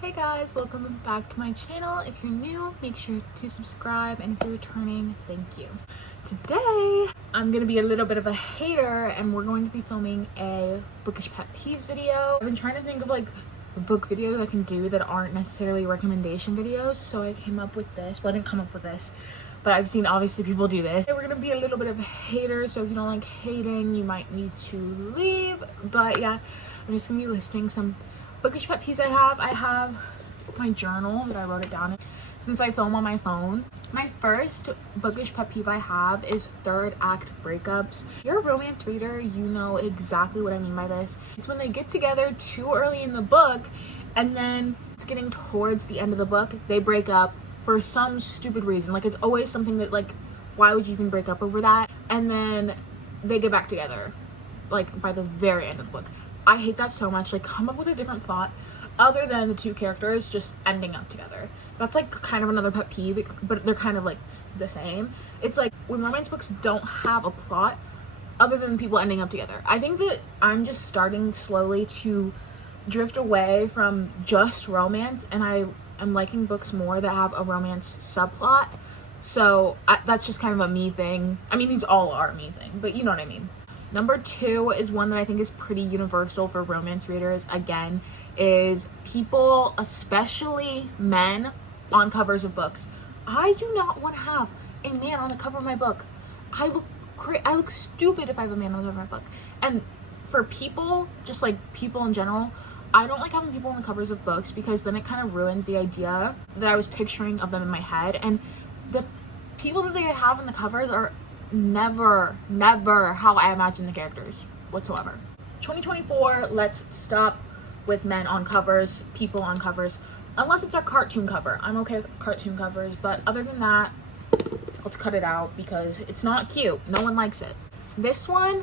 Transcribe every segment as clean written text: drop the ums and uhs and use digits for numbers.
Hey guys, welcome back to my channel. If you're new, make sure to subscribe, and if you're returning, thank you. Today, I'm gonna be a little bit of a hater and we're going to be filming a bookish pet peeves video. I've been trying to think of like book videos I can do that aren't necessarily recommendation videos, so I came up with this. Well, I didn't come up with this, but I've seen obviously people do this. We're gonna be a little bit of a hater, so if you don't like hating, you might need to leave. But yeah, I'm just gonna be listing some bookish pet peeves I have my journal that I wrote it down in since I film on my phone. My first bookish pet peeve I have is third act breakups. If you're a romance reader, you know exactly what I mean by this. It's when they get together too early in the book and then it's getting towards the end of the book, they break up for some stupid reason. Like, it's always something that, like, why would you even break up over that? And then they get back together, like, by the very end of the book. I hate that so much. Like, come up with a different plot other than the two characters just ending up together. That's like kind of another pet peeve, but they're kind of like the same. It's like when romance books don't have a plot other than people ending up together. I think that I'm just starting slowly to drift away from just romance, and I am liking books more that have a romance subplot. So that's just kind of a me thing. I mean, these all are a me thing, but you know what I mean. Number two is one that I think is pretty universal for romance readers, again, is people, especially men, on covers of books. I do not want to have a man on the cover of my book. I look stupid if I have a man on the cover of my book. And for people, just like people in general, I don't like having people on the covers of books because then it kind of ruins the idea that I was picturing of them in my head. And the people that they have on the covers are never how I imagine the characters whatsoever. 2024, let's stop with men on covers, people on covers, unless it's a cartoon cover. I'm okay with cartoon covers, but other than that, let's cut it out because it's not cute. No one likes it. This one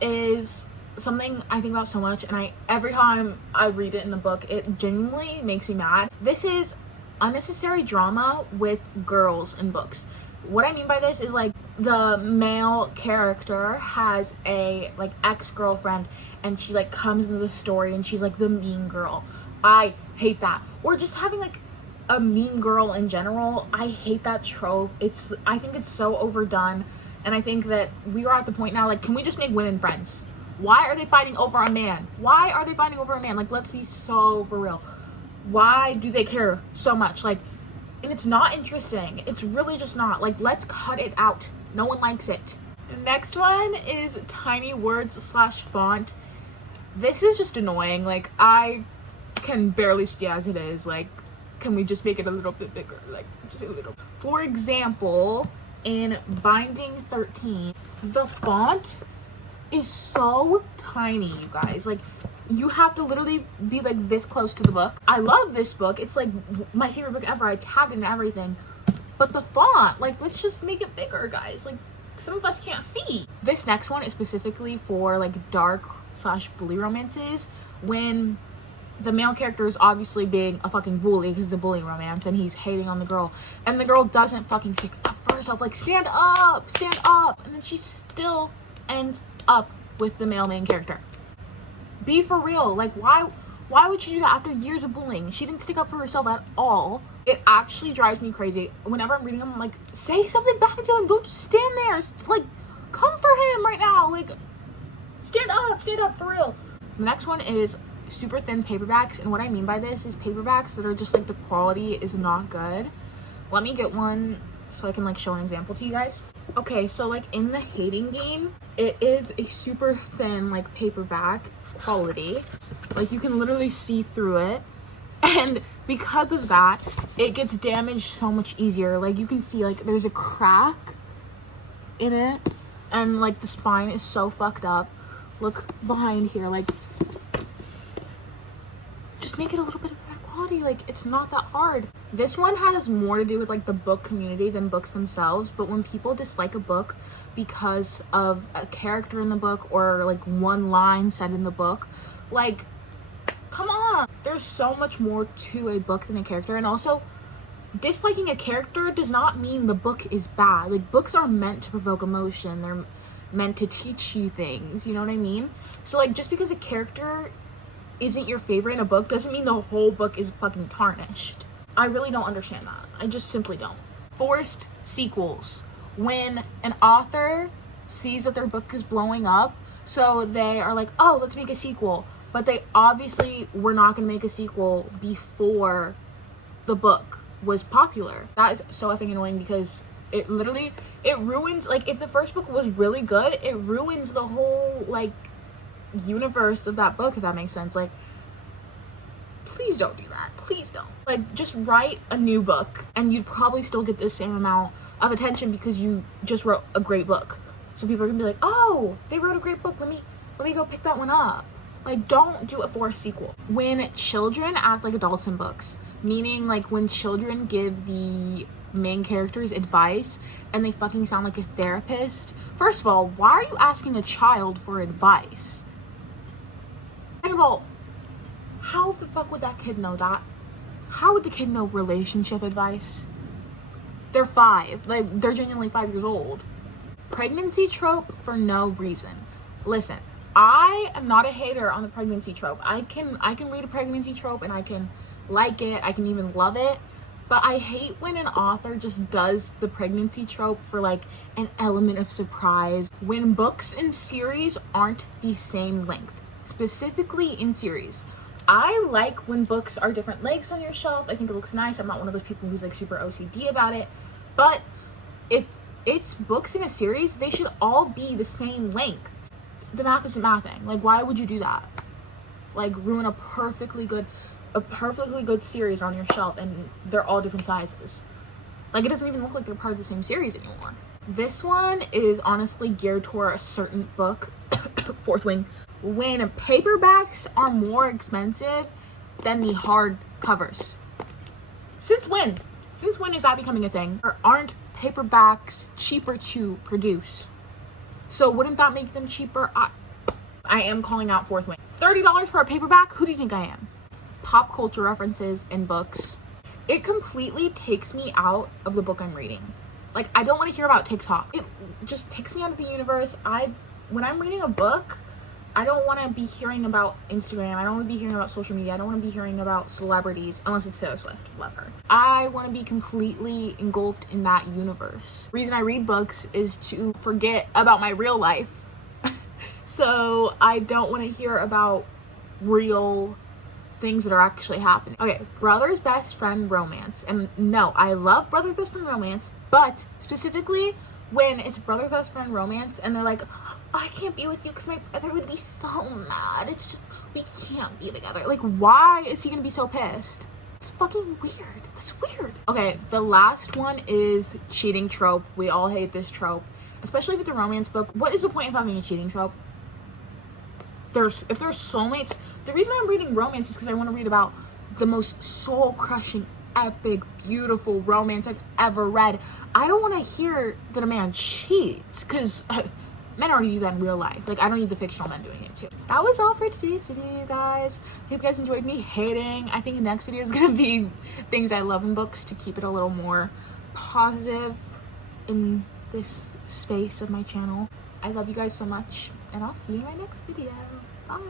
is something I think about so much, and every time I read it in the book, it genuinely makes me mad. This is unnecessary drama with girls in books. What I mean by this is, like, the male character has a, like, ex-girlfriend and she, like, comes into the story and she's, like, the mean girl. I hate that. Or just having, like, a mean girl in general. I hate that trope. I think it's so overdone, and I think that we are at the point now, like, can we just make women friends? Why are they fighting over a man? Why are they fighting over a man? Like, let's be so for real. Why do they care so much? Like, and it's not interesting. It's really just not. Like, let's cut it out. No one likes it. The next one is tiny words / font. This is just annoying. Like, I can barely see as it is. Like, can we just make it a little bit bigger? Like, just a little. For example, in Binding 13, the font is so tiny, you guys. Like, you have to literally be like this close to the book. I love this book. It's like my favorite book ever. I tabbed it and everything. But the font, like, let's just make it bigger, guys. Like, some of us can't see. This next one is specifically for like dark / bully romances, when the male character is obviously being a fucking bully because it's a bullying romance and he's hating on the girl, and the girl doesn't fucking stick up for herself. Like, stand up, and then she still ends up with the male main character. Be for real. Like, why would she do that after years of bullying? She didn't stick up for herself at all. It actually drives me crazy. Whenever I'm reading them, I'm like, say something back to him. Don't just stand there. Like, come for him right now. Like, stand up for real. The next one is super thin paperbacks, and what I mean by this is paperbacks that are just like the quality is not good. Let me get one so I can like show an example to you guys. Okay, so like in The Hating Game, it is a super thin like paperback quality. Like, you can literally see through it, and because of that, it gets damaged so much easier. Like, you can see like there's a crack in it, and like the spine is so fucked up. Look behind here. Like, just make it a little bit of better quality. Like, it's not that hard. This one has more to do with like the book community than books themselves, but when people dislike a book because of a character in the book or like one line said in the book, like, come on. There's so much more to a book than a character. And also, disliking a character does not mean the book is bad. Like, books are meant to provoke emotion. They're meant to teach you things, you know what I mean? So like, just because a character isn't your favorite in a book doesn't mean the whole book is fucking tarnished. I really don't understand that. I just simply don't. Forced sequels. When an author sees that their book is blowing up, so they are like, oh, let's make a sequel. But they obviously were not going to make a sequel before the book was popular. That is so effing annoying because it ruins, like, if the first book was really good, it ruins the whole, like, universe of that book, if that makes sense. Like, please don't do that. Please don't. Like, just write a new book and you'd probably still get the same amount of attention because you just wrote a great book. So people are gonna be like, oh, they wrote a great book, let me go pick that one up. Like, don't do a forced sequel. When children act like adults in books, meaning like when children give the main characters advice and they fucking sound like a therapist. First of all, why are you asking a child for advice? Second of all, how the fuck would that kid know that? How would the kid know relationship advice? They're 5. Like, they're genuinely 5 years old. Pregnancy trope for no reason. Listen, I am not a hater on the pregnancy trope. I can read a pregnancy trope and I can like it. I can even love it. But I hate when an author just does the pregnancy trope for like an element of surprise. When books and series aren't the same length. Specifically in series. I like when books are different lengths on your shelf. I think it looks nice. I'm not one of those people who's like super OCD about it. But if it's books in a series, they should all be the same length. The math isn't mathing. Like, why would you do that? Like, ruin a perfectly good series on your shelf and they're all different sizes. Like, it doesn't even look like they're part of the same series anymore. This one is honestly geared toward a certain book. Fourth Wing. When paperbacks are more expensive than the hard covers. Since when? Since when is that becoming a thing? Or aren't paperbacks cheaper to produce? So wouldn't that make them cheaper? I am calling out Fourth Wing. $30 for a paperback? Who do you think I am? Pop culture references in books. It completely takes me out of the book I'm reading. Like, I don't want to hear about TikTok. It just takes me out of the universe. When I'm reading a book, I don't want to be hearing about Instagram. I don't want to be hearing about social media. I don't want to be hearing about celebrities, unless it's Taylor Swift. Love her. I want to be completely engulfed in that universe. The reason I read books is to forget about my real life. So I don't want to hear about real things that are actually happening. Okay, brother's best friend romance. And no, I love brother's best friend romance, but specifically when it's brother best friend romance and they're like, I can't be with you because my brother would be so mad. It's just, we can't be together. Like, why is he gonna be so pissed? It's fucking weird. That's weird. Okay, the last one is cheating trope. We all hate this trope, especially if it's a romance book. What is the point of having a cheating trope? If there's soulmates, the reason I'm reading romance is because I want to read about the most soul-crushing, epic, beautiful romance I've ever read. I don't want to hear that a man cheats, because men already do that in real life. Like, I don't need the fictional men doing it too. That was all for today's video, you guys. Hope you guys enjoyed me hating. I think the next video is going to be things I love in books to keep it a little more positive in this space of my channel. I love you guys so much, and I'll see you in my next video. Bye.